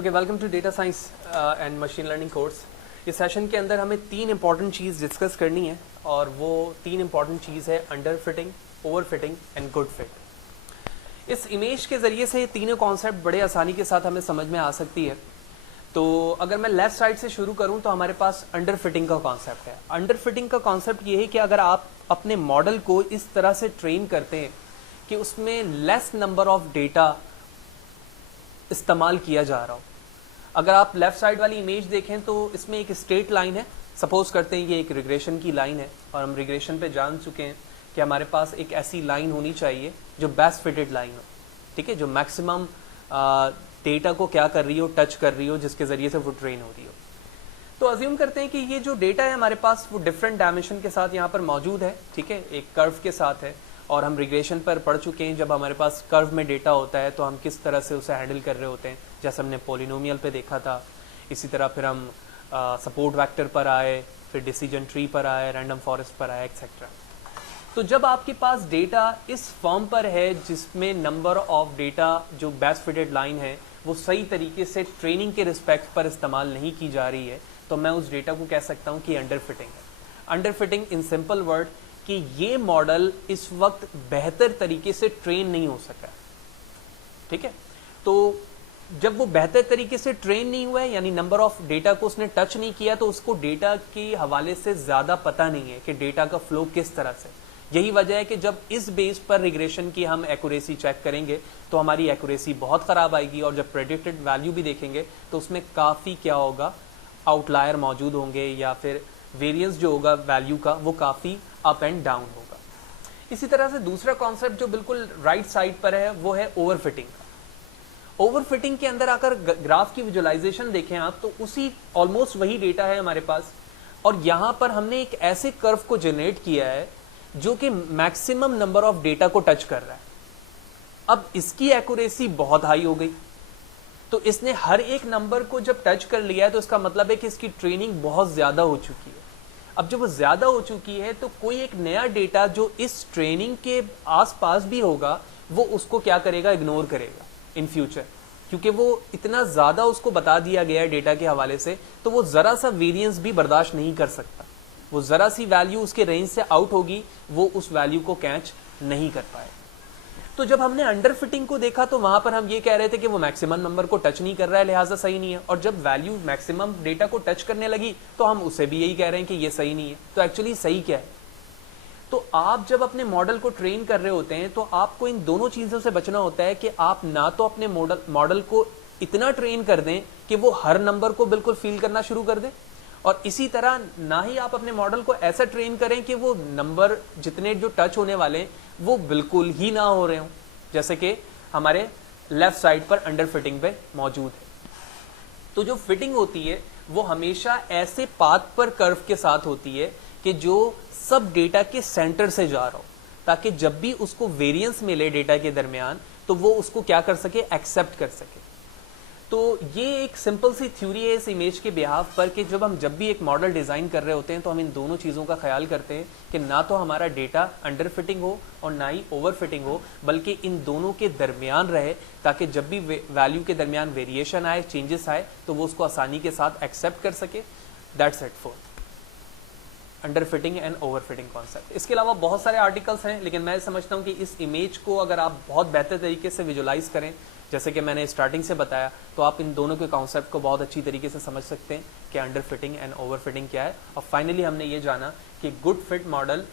Okay, welcome to data science and machine learning course. इस session के अंदर हमें तीन इंपॉर्टेंट चीज़ डिस्कस करनी है और वो तीन इंपॉर्टेंट चीज़ है under fitting, over fitting and good fit. इस इमेज के ज़रिए से ये तीनों कॉन्सेप्ट बड़े आसानी के साथ हमें समझ में आ सकती है। तो अगर मैं लेफ्ट साइड से शुरू करूं तो हमारे पास अंडर फिटिंग का कॉन्सेप्ट है। अंडर फिटिंग का कॉन्सेप्ट ये है कि अगर आप अपने मॉडल को इस तरह से ट्रेन करते हैं कि उसमें लेस नंबर ऑफ डेटा इस्तेमाल किया जा रहा हो। अगर आप लेफ्ट साइड वाली इमेज देखें तो इसमें एक स्ट्रेट लाइन है। सपोज करते हैं कि एक रिग्रेशन की लाइन है और हम रिग्रेशन पे जान चुके हैं कि हमारे पास एक ऐसी लाइन होनी चाहिए जो बेस्ट फिटेड लाइन हो, ठीक है, जो मैक्सिमम डेटा को क्या कर रही हो, टच कर रही हो, जिसके जरिए से वो ट्रेन हो रही हो। तो अज्यूम करते हैं कि ये जो डेटा है हमारे पास वो डिफरेंट डायमेंशन के साथ यहाँ पर मौजूद है, ठीक है, एक कर्व के साथ है। और हम रिग्रेशन पर पढ़ चुके हैं जब हमारे पास कर्व में डेटा होता है तो हम किस तरह से उसे हैंडल कर रहे होते हैं, जैसे हमने पॉलिनोमियल पे देखा था। इसी तरह फिर हम सपोर्ट वेक्टर पर आए, फिर डिसीजन ट्री पर आए, रैंडम फॉरेस्ट पर आए, एक्सेट्रा। तो जब आपके पास डेटा इस फॉर्म पर है जिसमें नंबर ऑफ डेटा जो बेस्ट फिटेड लाइन है वो सही तरीके से ट्रेनिंग के रिस्पेक्ट पर इस्तेमाल नहीं की जा रही है, तो मैं उस डेटा को कह सकता हूँ कि अंडर फिटिंग है। Under fitting in simple word कि ये मॉडल इस वक्त बेहतर तरीके से ट्रेन नहीं हो सका, ठीक है। तो जब वो बेहतर तरीके से ट्रेन नहीं हुआ है, यानी नंबर ऑफ डेटा को उसने टच नहीं किया, तो उसको डेटा के हवाले से ज्यादा पता नहीं है कि डेटा का फ्लो किस तरह से। यही वजह है कि जब इस बेस पर रिग्रेशन की हम एक्यूरेसी चेक करेंगे तो हमारी एक्यूरेसी बहुत खराब आएगी, और जब प्रेडिक्टेड वैल्यू भी देखेंगे तो उसमें काफी क्या होगा, आउटलायर मौजूद होंगे, या फिर वेरिएंस जो होगा वैल्यू का वो काफी अप एंड डाउन होगा। इसी तरह से दूसरा कॉन्सेप्ट जो बिल्कुल राइट साइड पर है वो है ओवर फिटिंग का। ओवर फिटिंग के अंदर आकर ग्राफ की विजुअलाइजेशन देखें आप तो उसी ऑलमोस्ट वही डेटा है हमारे पास, और यहां पर हमने एक ऐसे कर्व को जनरेट किया है जो कि मैक्सिमम नंबर ऑफ डेटा को टच कर रहा है। अब इसकी एक्यूरेसी बहुत हाई हो गई, तो इसने हर एक नंबर को जब टच कर लिया है तो इसका मतलब है कि इसकी ट्रेनिंग बहुत ज्यादा हो चुकी है। अब जब वो ज्यादा हो चुकी है तो कोई एक नया डेटा जो इस ट्रेनिंग के आसपास भी होगा वो उसको क्या करेगा, इग्नोर करेगा इन फ्यूचर, क्योंकि वो इतना ज्यादा उसको बता दिया गया है डेटा के हवाले से, तो वो जरा सा वेरिएंस भी बर्दाश्त नहीं कर सकता। वो जरा सी वैल्यू उसके रेंज से आउट होगी, वो उस वैल्यू को कैच नहीं कर पाएगा। तो जब हमने अंडर फिटिंग को देखा तो वहां पर हम ये कह रहे थे कि वो मैक्सिमम नंबर को टच नहीं कर रहा है, लिहाजा सही नहीं है। और जब वैल्यू मैक्सिमम डेटा को टच करने लगी तो हम उसे भी यही कह रहे हैं कि ये सही नहीं है। तो एक्चुअली सही क्या है? तो आप जब अपने मॉडल को ट्रेन कर रहे होते हैं तो आपको इन दोनों चीजों से बचना होता है कि आप ना तो अपने मॉडल को इतना ट्रेन कर दें कि वो हर नंबर को बिल्कुल फील करना शुरू कर दें, और इसी तरह ना ही आप अपने मॉडल को ऐसा ट्रेन करें कि वो नंबर जितने जो टच होने वाले वो बिल्कुल ही ना हो रहे हों, जैसे कि हमारे लेफ्ट साइड पर अंडर फिटिंग पे मौजूद है। तो जो फिटिंग होती है वो हमेशा ऐसे पाथ पर कर्व के साथ होती है कि जो सब डेटा के सेंटर से जा रहा हो, ताकि जब भी उसको वेरिएंस मिले डेटा के दरमियान तो वो उसको क्या कर सके, एक्सेप्ट कर सके। तो ये एक सिंपल सी थ्योरी है इस इमेज के बिहाफ पर कि जब भी एक मॉडल डिजाइन कर रहे होते हैं तो हम इन दोनों चीजों का ख्याल करते हैं कि ना तो हमारा डेटा अंडर फिटिंग हो और ना ही ओवर फिटिंग हो, बल्कि इन दोनों के दरमियान रहे, ताकि जब भी वैल्यू के दरमियान वेरिएशन आए, चेंजेस आए, तो वो उसको आसानी के साथ एक्सेप्ट कर सके। That's it for under fitting and over fitting concept. इसके अलावा बहुत सारे आर्टिकल्स हैं, लेकिन मैं समझता हूँ कि इस इमेज को अगर आप बहुत बेहतर तरीके से विजुअलाइज करें, जैसे कि मैंने स्टार्टिंग से बताया, तो आप इन दोनों के कॉन्सेप्ट को बहुत अच्छी तरीके से समझ सकते हैं कि under fitting and over fitting क्या है। और फाइनली हमने ये जाना कि गुड फिट मॉडल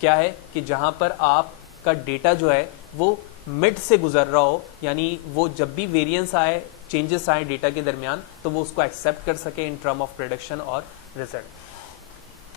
क्या है, कि जहां पर आपका डेटा जो है वो मिड से गुजर रहा हो, यानी वो जब भी वेरिएंस आए, चेंजेस आए डेटा के दरमियान, तो वो उसको एक्सेप्ट कर सके इन टर्म ऑफ प्रोडक्शन और रिजल्ट।